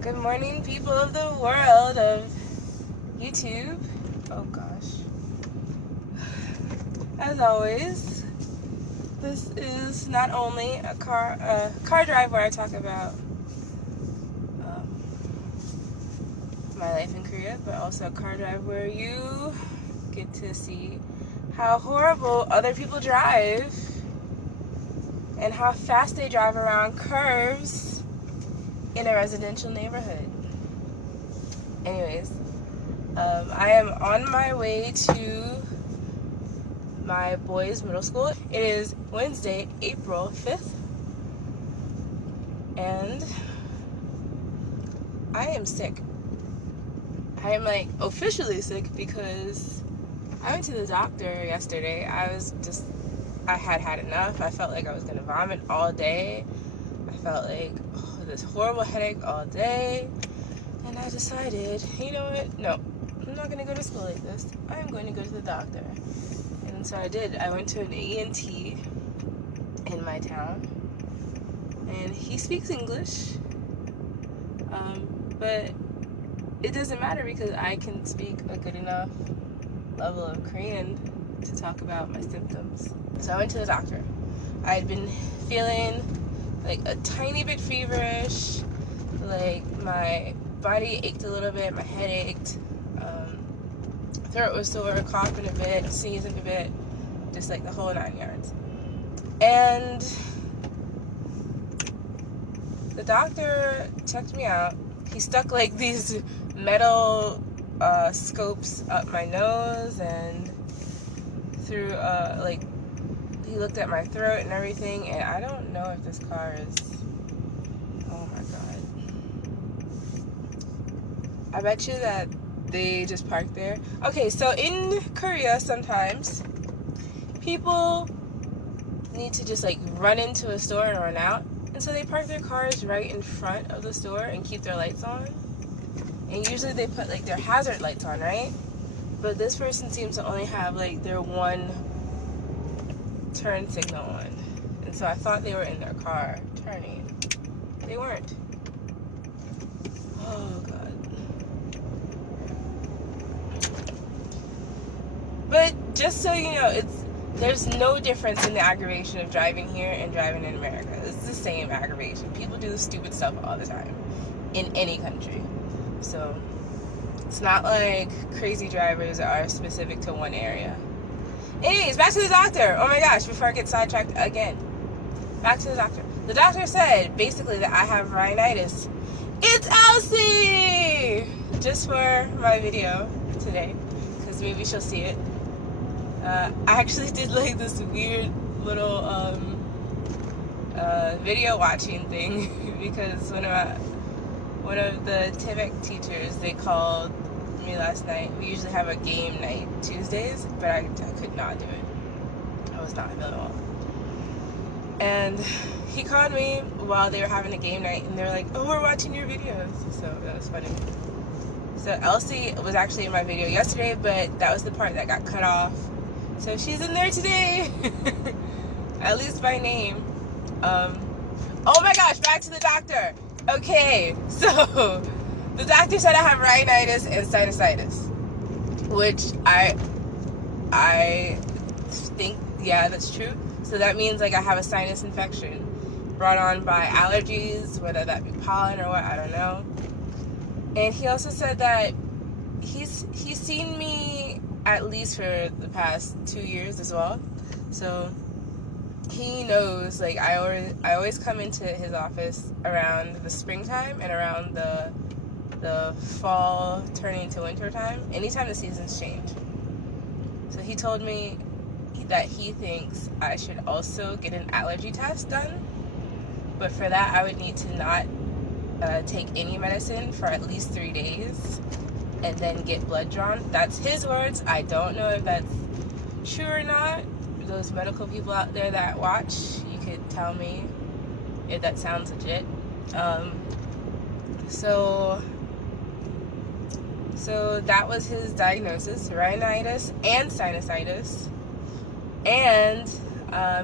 Good morning, people of the world of YouTube. Oh gosh. As always, this is not only a car drive where I talk about my life in Korea, but also a car drive where you get to see how horrible other people drive and how fast they drive around curves in a residential neighborhood. Anyways, I am on my way to my boys' middle school. It is Wednesday, April 5th, and I am sick. I am officially sick because I went to the doctor yesterday. I had enough. I felt like I was gonna vomit all day. I felt like this horrible headache all day. And I decided, you know what? No, I'm not gonna go to school like this. I'm going to go to the doctor. And so I did. I went to an ENT in my town. And he speaks English. But it doesn't matter because I can speak a good enough level of Korean to talk about my symptoms. So I went to the doctor. I had been feeling like a tiny bit feverish, like my body ached a little bit, my head ached, throat was sore, coughing a bit, sneezing a bit, just like the whole 9 yards. And the doctor checked me out. He stuck like these metal scopes up my nose and through he looked at my throat and everything, and I don't know if this car is, oh my god, I bet you that they just parked there. Okay, so in Korea sometimes people need to just run into a store and run out, and so they park their cars right in front of the store and keep their lights on. And usually they put their hazard lights on, right? But this person seems to only have their one turn signal on. And so I thought they were in their car turning. They weren't. Oh god. But just so you know, there's no difference in the aggravation of driving here and driving in America. It's the same aggravation. People do stupid stuff all the time in any country. So it's not like crazy drivers are specific to one area. Anyways, back to the doctor. Oh my gosh, before I get sidetracked again. Back to the doctor. The doctor said basically that I have rhinitis. It's Elsie! Just for my video today, because maybe she'll see it. I actually did this weird little video watching thing because one of the Tibet teachers, they called me last night. We usually have a game night Tuesdays, but I could not do it. I was not available. And he called me while they were having a game night, and they were like, oh, we're watching your videos. So that was funny. So Elsie was actually in my video yesterday, but that was the part that got cut off. So she's in there today, at least by name. Oh my gosh, back to the doctor. Okay, so the doctor said I have rhinitis and sinusitis, which I think, yeah, that's true. So that means I have a sinus infection brought on by allergies, whether that be pollen or what, I don't know. And he also said that he's seen me at least for the past 2 years as well. So he knows, I always come into his office around the springtime and around the fall turning to winter time, anytime the seasons change. So he told me that he thinks I should also get an allergy test done, but for that I would need to not take any medicine for at least 3 days and then get blood drawn. That's his words. I don't know if that's true or not. Those medical people out there that watch, you could tell me if that sounds legit. So that was his diagnosis, rhinitis and sinusitis. And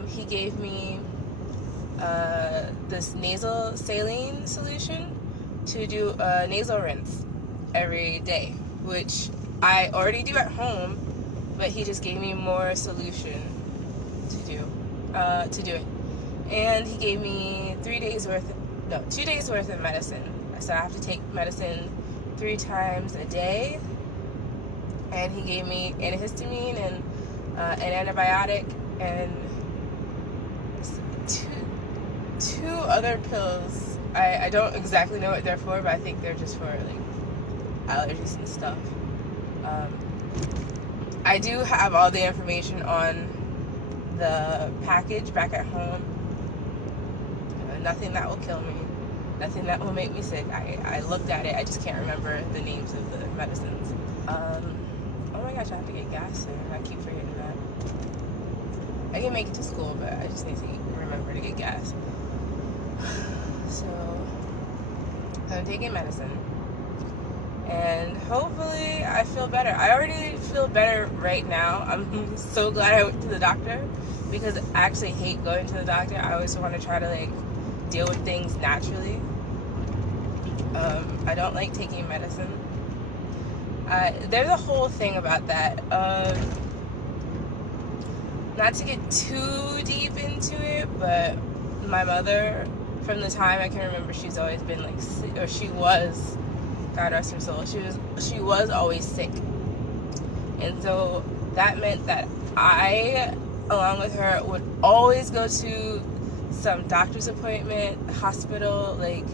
he gave me this nasal saline solution, to do a nasal rinse every day, which I already do at home, but he just gave me more solution to do it. And he gave me 2 days worth of medicine. So I have to take medicine 3 times a day. And he gave me antihistamine and an antibiotic and two other pills. I don't exactly know what they're for, but I think they're just for like allergies and stuff. I do have all the information on the package back at home. Nothing that will kill me, nothing that will make me sick. I looked at it, I just can't remember the names of the medicines. Oh my gosh, I have to get gas soon. I keep forgetting that. I can make it to school, but I just need to remember to get gas. So I'm taking medicine, and hopefully I feel better. I already feel better right now. I'm so glad I went to the doctor, because I actually hate going to the doctor. I always want to try to like deal with things naturally. I don't like taking medicine. There's a whole thing about that. Not to get too deep into it, but my mother, from the time I can remember, she's always been like sick, or she was, God rest her soul, she was always sick. And so that meant that I, along with her, would always go to some doctor's appointment, hospital. Like,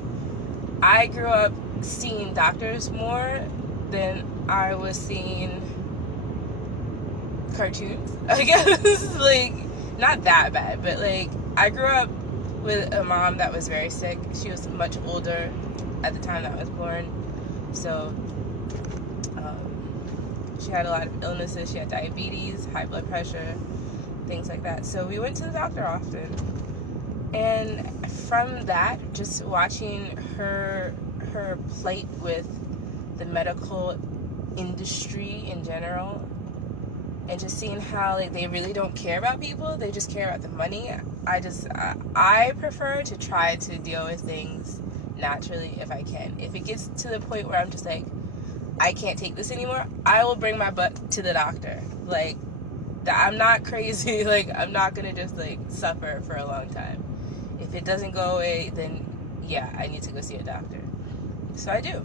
I grew up seeing doctors more than I was seeing cartoons, I guess. Like, not that bad, but like, I grew up with a mom that was very sick. She was much older at the time that I was born, so she had a lot of illnesses. She had diabetes, high blood pressure, things like that. So we went to the doctor often. And from that, just watching her plight with the medical industry in general, and just seeing how like they really don't care about people, they just care about the money. I prefer to try to deal with things naturally if I can. If it gets to the point where I'm just like, I can't take this anymore, I will bring my butt to the doctor. Like, I'm not crazy. Like, I'm not gonna just like suffer for a long time. If it doesn't go away, then yeah, I need to go see a doctor. So I do.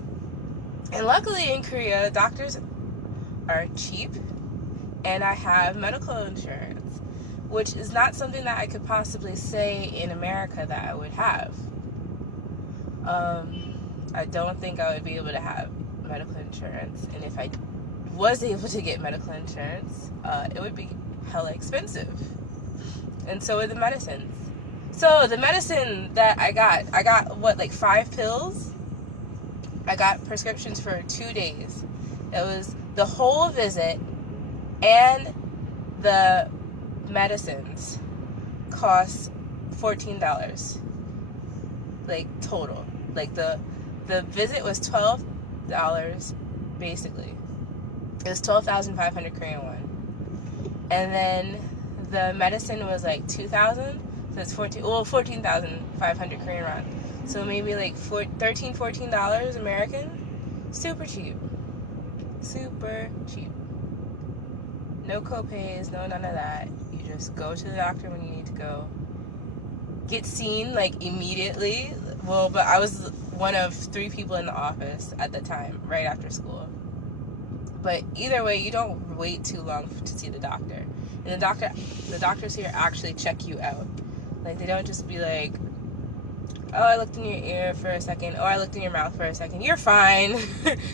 And luckily in Korea, doctors are cheap, and I have medical insurance, which is not something that I could possibly say in America that I would have. I don't think I would be able to have medical insurance, and if I was able to get medical insurance, it would be hella expensive. And so are the medicines. So the medicine that I got what, like 5 pills? I got prescriptions for 2 days. It was the whole visit and the medicines cost $14. Like, total. Like, the visit was $12, basically. It was 12,500 Korean won. And then the medicine was like 2,000. So it's 14,500 Korean won. So maybe like $13-14 American. Super cheap. Super cheap. No co-pays, no none of that. You just go to the doctor when you need to go. Get seen like immediately. Well, but I was one of 3 people in the office at the time, right after school. But either way, you don't wait too long to see the doctor. And the doctors here actually check you out. Like, they don't just be like, oh, I looked in your ear for a second, oh, I looked in your mouth for a second. You're fine.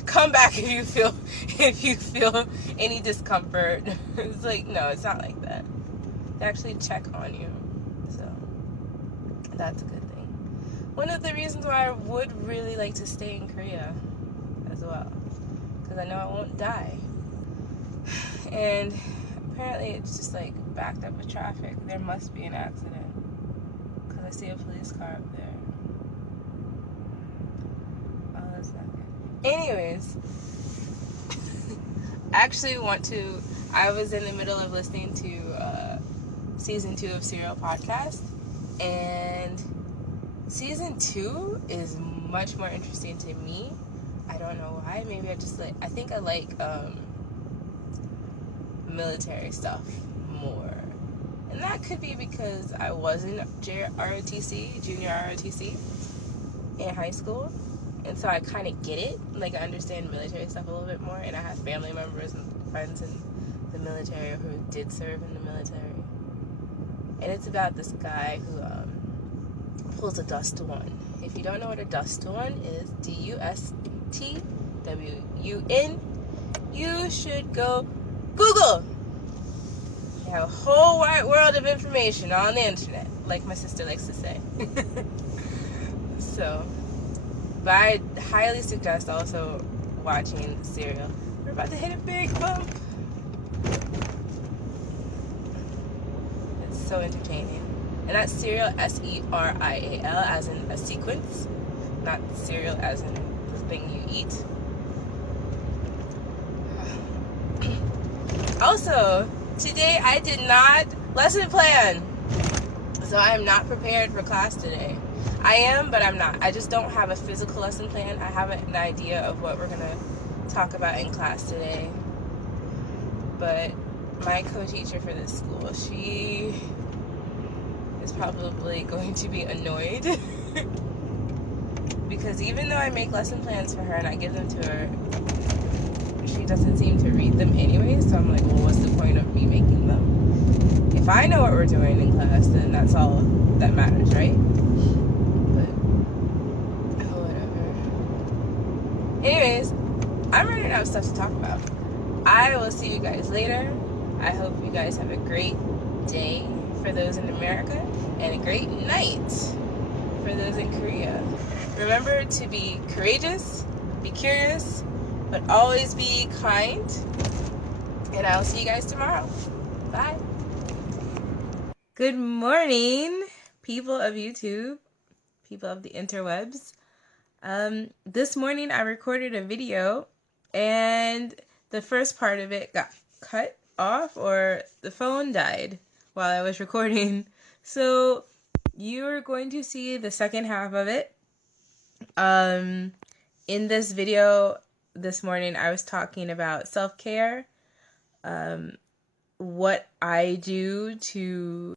Come back if you feel any discomfort. It's like, no, it's not like that. They actually check on you. So that's a good thing. One of the reasons why I would really like to stay in Korea as well, because I know I won't die. And apparently it's just like backed up with traffic. There must be an accident, because I see a police car up there. Oh, that's not good. Anyways, I was in the middle of listening to season 2 of Serial Podcast, and Season 2 is much more interesting to me. I don't know why. Maybe I think I like military stuff more. And that could be because I was in junior ROTC in high school. And so I kind of get it. Like, I understand military stuff a little bit more. And I have family members and friends in the military who did serve in the military. And it's about this guy who pulls a dust one. If you don't know what a dust one is, DUSTWUN, you should go Google. You have a whole wide world of information on the internet, like my sister likes to say. So, but I highly suggest also watching Serial. We're about to hit a big bump. It's so entertaining. And that's Serial, Serial, as in a sequence, not cereal as in the thing you eat. Also, today I did not lesson plan, so I am not prepared for class today. I am, but I'm not. I just don't have a physical lesson plan. I have an idea of what we're going to talk about in class today. But my co-teacher for this school, she is probably going to be annoyed because even though I make lesson plans for her and I give them to her, she doesn't seem to read them anyway. So I'm like, well, what's the point of me making them? If I know what we're doing in class, then that's all that matters, right? But whatever. Anyways, I'm running out of stuff to talk about. I will see you guys later. I hope you guys have a great day for those in America, and a great night for those in Korea. Remember to be courageous, be curious, but always be kind. And I'll see you guys tomorrow. Bye. Good morning, people of YouTube, people of the interwebs. This morning I recorded a video, and the first part of it got cut off, or the phone died while I was recording. So you're going to see the second half of it. In this video this morning, I was talking about self-care, what I do to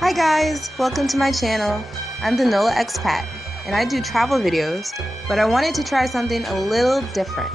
Hi guys, welcome to my channel. I'm the NOLA Expat, and I do travel videos, but I wanted to try something a little different.